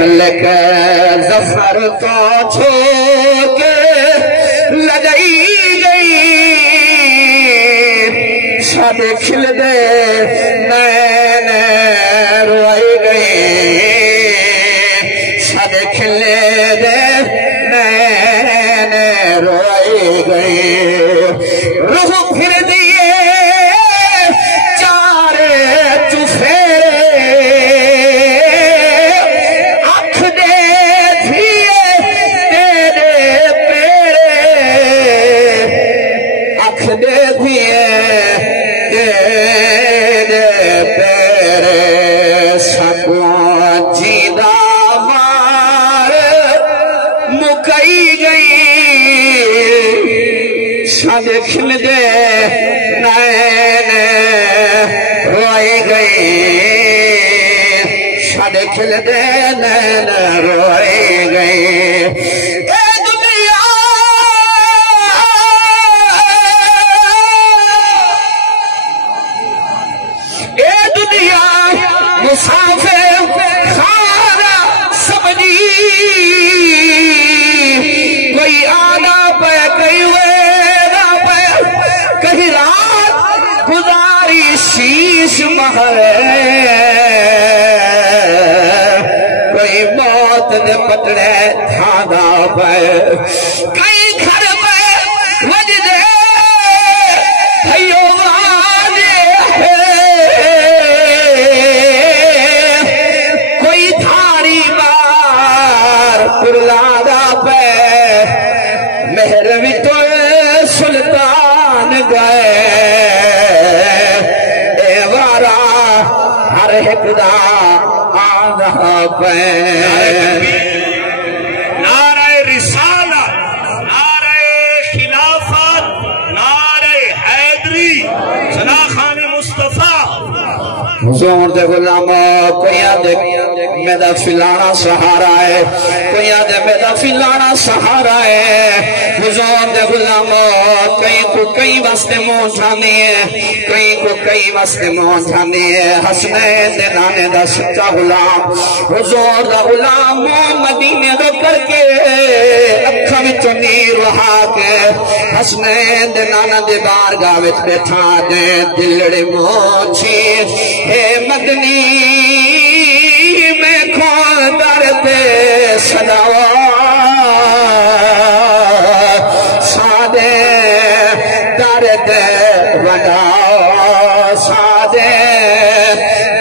ملک ظفر کو چھو کے لگئی گئی شاد کھل دے نین روئی گئی شاد کھل دے نین روئی گئی روح پھر دیے چار چفیرے آنکھ دے دیے تیرے پیرے آنکھ دے دیے تیرے پیرے سکوان جیدہ مار مکئی گئی شاد کھل دے نین روئی گئی شاد کھل دے نین روئی گئی اے دنیا مسافر خانہ سمجھی کوئی آنا پہ کوئی ویرہ پہ کہیں رات گزاری شیش محل کوئی موت دے پٹڑے تھانا پہ کئی گھر پہ وجدے بھائیو وانے کوئی دھاری بار پرلادہ پہ مہروی تو سلطان گئے اے وارا ہر ایک دا آدھا پہ نعرہ رسالہ نعرہ خلافت نعرہ حیدری سناخان مصطفیٰ حضور دے غلاموں کوئی آدھے میدہ فلانا سہارا ہے کوئی آدھے میدہ فلانا سہارا ہے حضور دے غلاموں کئی کو کئی واسطے مون جانے ہیں کئی کو کئی واسطے مون جانے ہیں حسنین دے نانے دا سچا غلام حضور دا غلام مدینے دو کر کے اکھا میں چنیر وہا کے حسنین دے نانا دے بارگاہ وچ بیٹھا دے دلڑے مونچی اے مدنی میں کھول درد صداوا سادے درد وڈاؤ سادے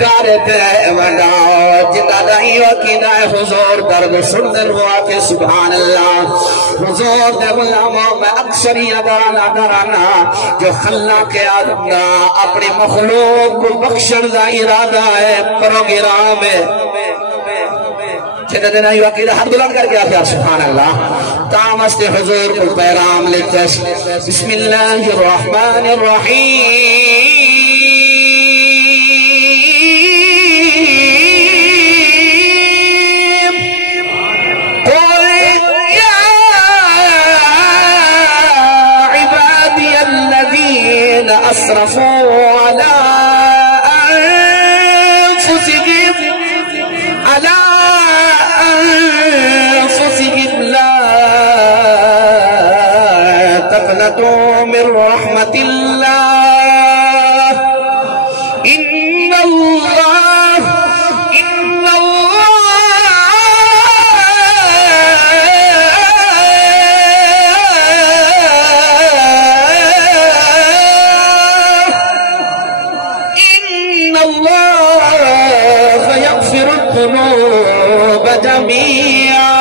درد وڈاؤ جنہ دائی وقیدہ حضور درد سندر ہوا کہ سبحان اللہ حضور دے غلاموں میں اکثر یہ درانا جو خلا کے آدم دا اپنی مخلوق کو بخشن دا ارادہ ہے پروگرام ہے چھتے دینا یہ عقیدہ حد بلند کر کے آخر سبحان اللہ تامست حضور کو پیغام لیتے بسم اللہ الرحمن الرحیم قل یا عبادی الذین اسرفوا علی انفسهم لا تقنطوا من رحمة الله إن الله يغفر الذنوب جميعا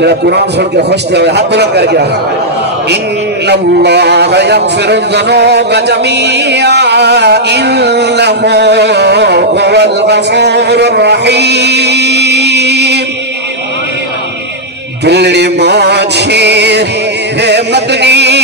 جب قرآن سن کے خوش تھے ہاتھ بلند کر گیا ان اللہ یغفر الذنوب جميعا انه هو الغفور الرحیم دلڑی ماچھی ہے مدنی